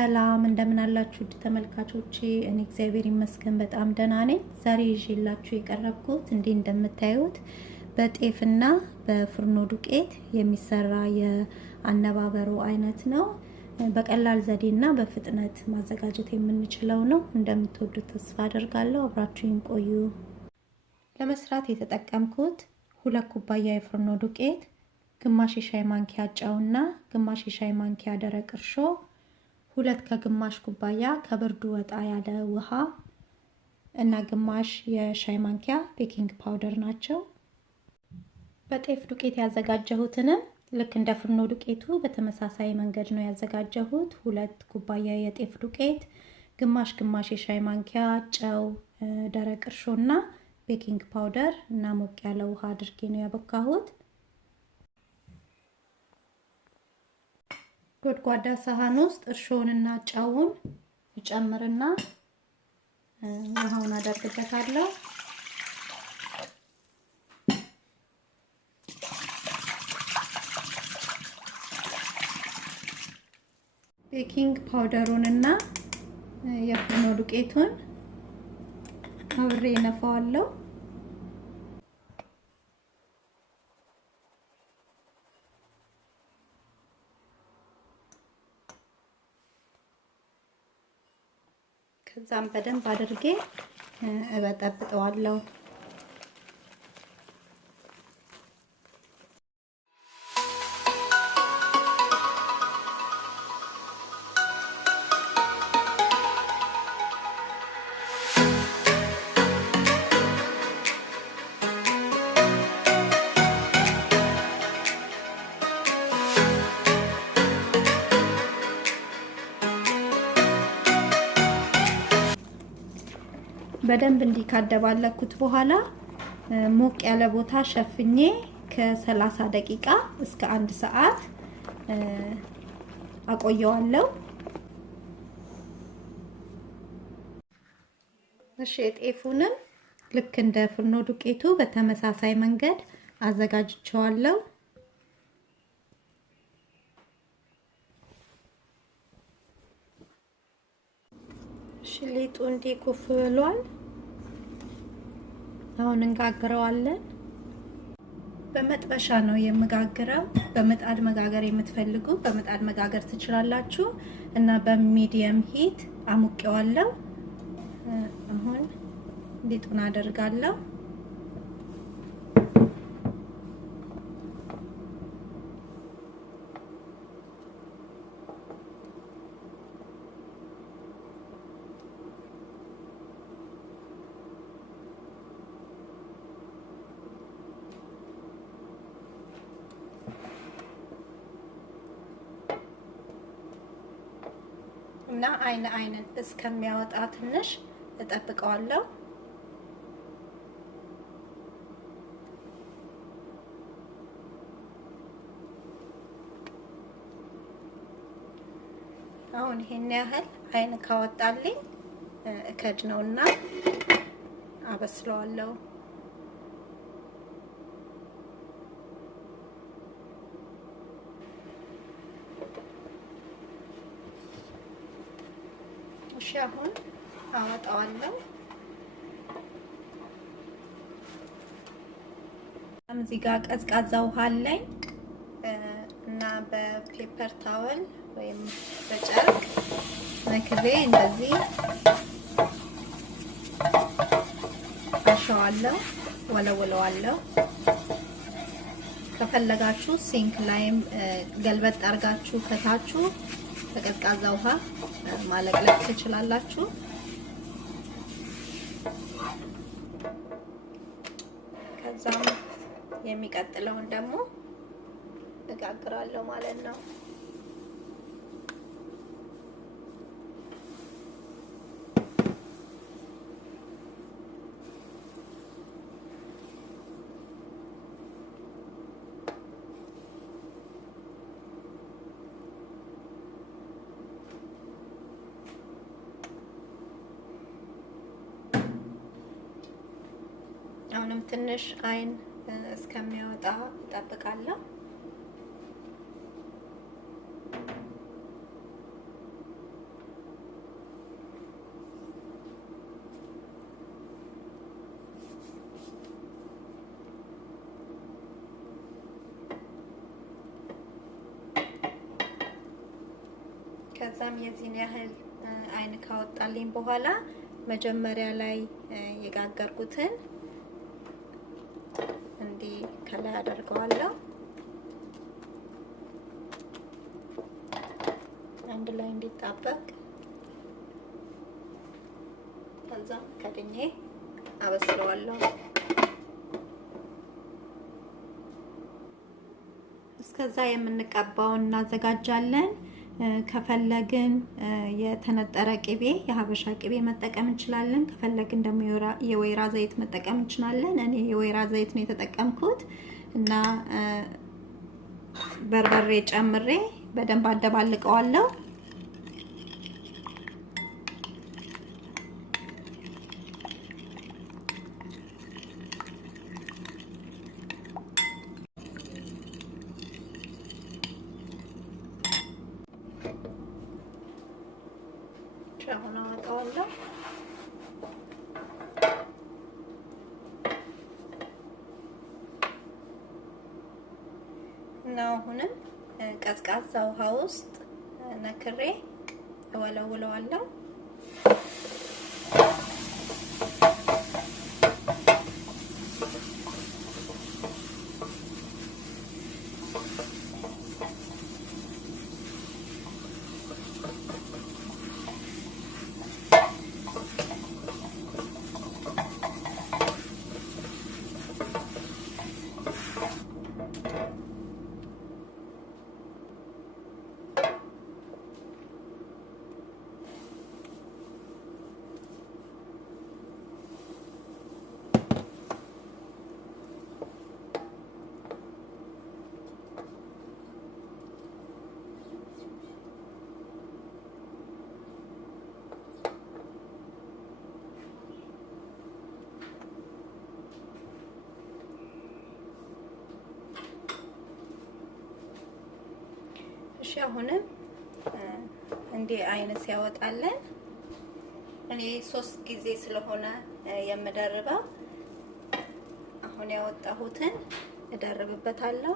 ሰላም እንደምን አላችሁ ተመልካቾቼ? እኔ እግዚአብሔር ይመስገን በጣም ደህና ነኝ። ዛሬ ይዤላችሁ የቀረብኩት እንዲህ እንደምታዩት በጤፍና በፍርኖ ዱቄት የሚሰራ የአነባበሮ አይነት ነው። በቀላል ዘዴና በፍጥነት ማዘጋጀት የምንችለው ነው። እንደምትወዱት ተስፋ አደርጋለሁ። አብራችሁኝ ቆዩ። ለመስራት የተጠቀምኩት 2 ኩባያ የፍርኖ ዱቄት፣ ግማሽ የሻይ ማንኪያ ጨውና ግማሽ የሻይ ማንኪያ ደረቅ እርሾ፣ 2 ከግማሽ ኩባያ ከብርዱ ወጣ ያለ ውሃ እና ግማሽ የሻይ ማንኪያ ቤኪንግ ፓውደር ናቸው። በጤፍ ዱቄት ያዘጋጀሁትንም ልክ እንደ ፍርኖ ዱቄቱ በተመሳሳይ መንገድ ነው ያዘጋጀሁት። 2 ኩባያ የጤፍ ዱቄት፣ ግማሽ የሻይ ማንኪያ ጨው፣ ደረቅ እርሾና ቤኪንግ ፓውደር እና ሞቅ ያለ ውሃ አድርጌ ነው ያበካሁት። ጎድጓዳ ሳህን ውስጥ እርሾውንና ጨውን እጨምርና ውሃውን አደርግበታለሁ። ቤኪንግ ፓውደሩንና የፍርኖ ዱቄቱን አብሬ ነፋዋለሁ። ከዛም በደንብ አድርጌ እበጠብጠዋለሁ። በደንብ እንዲካደባለኩት በኋላ ሞቅ ያለ ቦታ ሸፍኜ ከ30 ደቂቃ እስከ 1 ሰዓት አቆየዋለሁ። እሺ ጤፉንም ልክ እንደ ፍርኖ ዱቄቱ በተመሳሳይ መንገድ አዘጋጅቼዋለሁ። ሊጡ እንዲኩፍ ብሏል። አሁን እንጋግረዋለን። በመጥበሻ ነው የምጋግረው። በምጣድ መጋገር የምትፈልጉ በምጣድ መጋገር ትችላላችሁ እና በሚዲየም ሂት አሙቀዋለሁ። አሁን ሊጡን አደርጋለሁ። እና አይን እስከሚያወጣ ትንሽ እጠብቀዋለሁ። አሁን ይሄን ያህል አይን ካወጣልኝ እከድነውና አበስለዋለሁ። አሁን አወጣዋለሁ። እዚህ ጋር ቀዝቃዛ ውሃ አለኝ እና በፔፐር ታወል ወይም በጨርቅ መክቤ እንደዚህ አሸዋለሁ፣ ወለወለዋለሁ። ከፈለጋችሁ ሲንክ ላይም ገልበጥ አርጋችሁ ከታችሁ በቀዝቃዛ ውሃ ማለቅለቅ ትችላላችሁ። ከዛም የሚቀጥለውን ደግሞ እጋግራለሁ ማለት ነው። አሁንም ትንሽ አይን እስከሚያወጣ እጠብቃለሁ። ከዛም የዚህን ያህል አይን ካወጣልኝ በኋላ መጀመሪያ ላይ የጋገርኩትን እንዲ ከላይ አደርገዋለሁ። አንድ ላይ እንዲጣበቅ ከዛም ከድኜ አበስለዋለሁ። እስከዛ የምንቀባውን እናዘጋጃለን። ከፈለግን የተነጠረ ቅቤ የሀበሻ ቅቤ መጠቀም እንችላለን። ከፈለግን ደግሞ የወይራ ዘይት መጠቀም እንችላለን። እኔ የወይራ ዘይት ነው የተጠቀምኩት እና በርበሬ ጨምሬ በደንብ አደባልቀዋለሁ። አሁን አወጣዋለሁ። እና አሁንም ቀዝቃዛ ውሃ ውስጥ ነክሬ እወለውለዋለሁ። እሺ አሁንም እንዴ አይነት ሲያወጣለን እኔ 3 ጊዜ ስለሆነ የምደርበው አሁን ያወጣሁትን እደርብበታለሁ።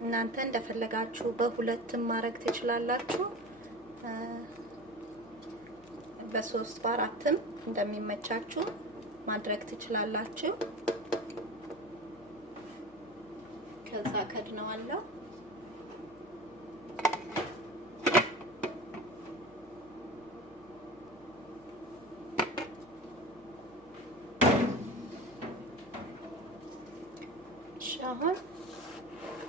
እናንተ እንደፈለጋችሁ በሁለትም ማድረግ ትችላላችሁ፣ በ3 በ4ም እንደሚመቻችሁ ማድረግ ትችላላችሁ። ከዛ ከድነዋለሁ። አሁን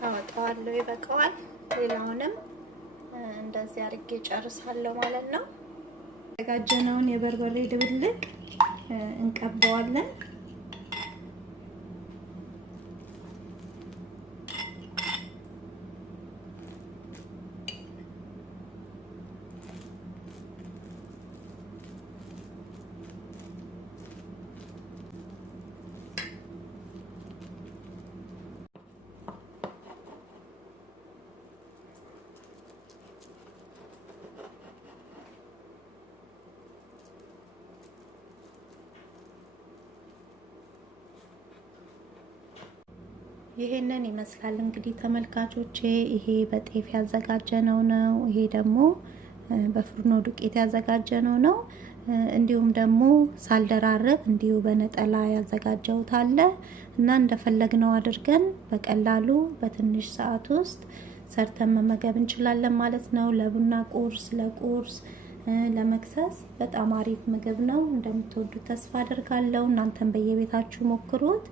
አወጣዋለሁ። ይበቃዋል። ሌላውንም እንደዚህ አድርጌ ጨርሳለሁ ማለት ነው። ያዘጋጀነውን የበርበሬ ድብልቅ እንቀባዋለን። ይሄንን ይመስላል እንግዲህ ተመልካቾቼ። ይሄ በጤፍ ያዘጋጀነው ነው። ይሄ ደግሞ በፍርኖ ዱቄት ያዘጋጀነው ነው። እንዲሁም ደግሞ ሳልደራረብ እንዲሁ በነጠላ ያዘጋጀሁት አለ እና እንደፈለግነው አድርገን በቀላሉ በትንሽ ሰዓት ውስጥ ሰርተን መመገብ እንችላለን ማለት ነው። ለቡና ቁርስ፣ ለቁርስ፣ ለመክሰስ በጣም አሪፍ ምግብ ነው። እንደምትወዱት ተስፋ አደርጋለሁ። እናንተም በየቤታችሁ ሞክሩት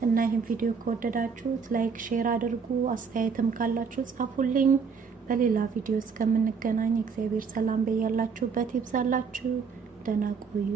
እና ይህን ቪዲዮ ከወደዳችሁት ላይክ፣ ሼር አድርጉ። አስተያየትም ካላችሁ ጻፉልኝ። በሌላ ቪዲዮ እስከምንገናኝ እግዚአብሔር ሰላም በያላችሁበት ይብዛላችሁ። ደህና ቆዩ።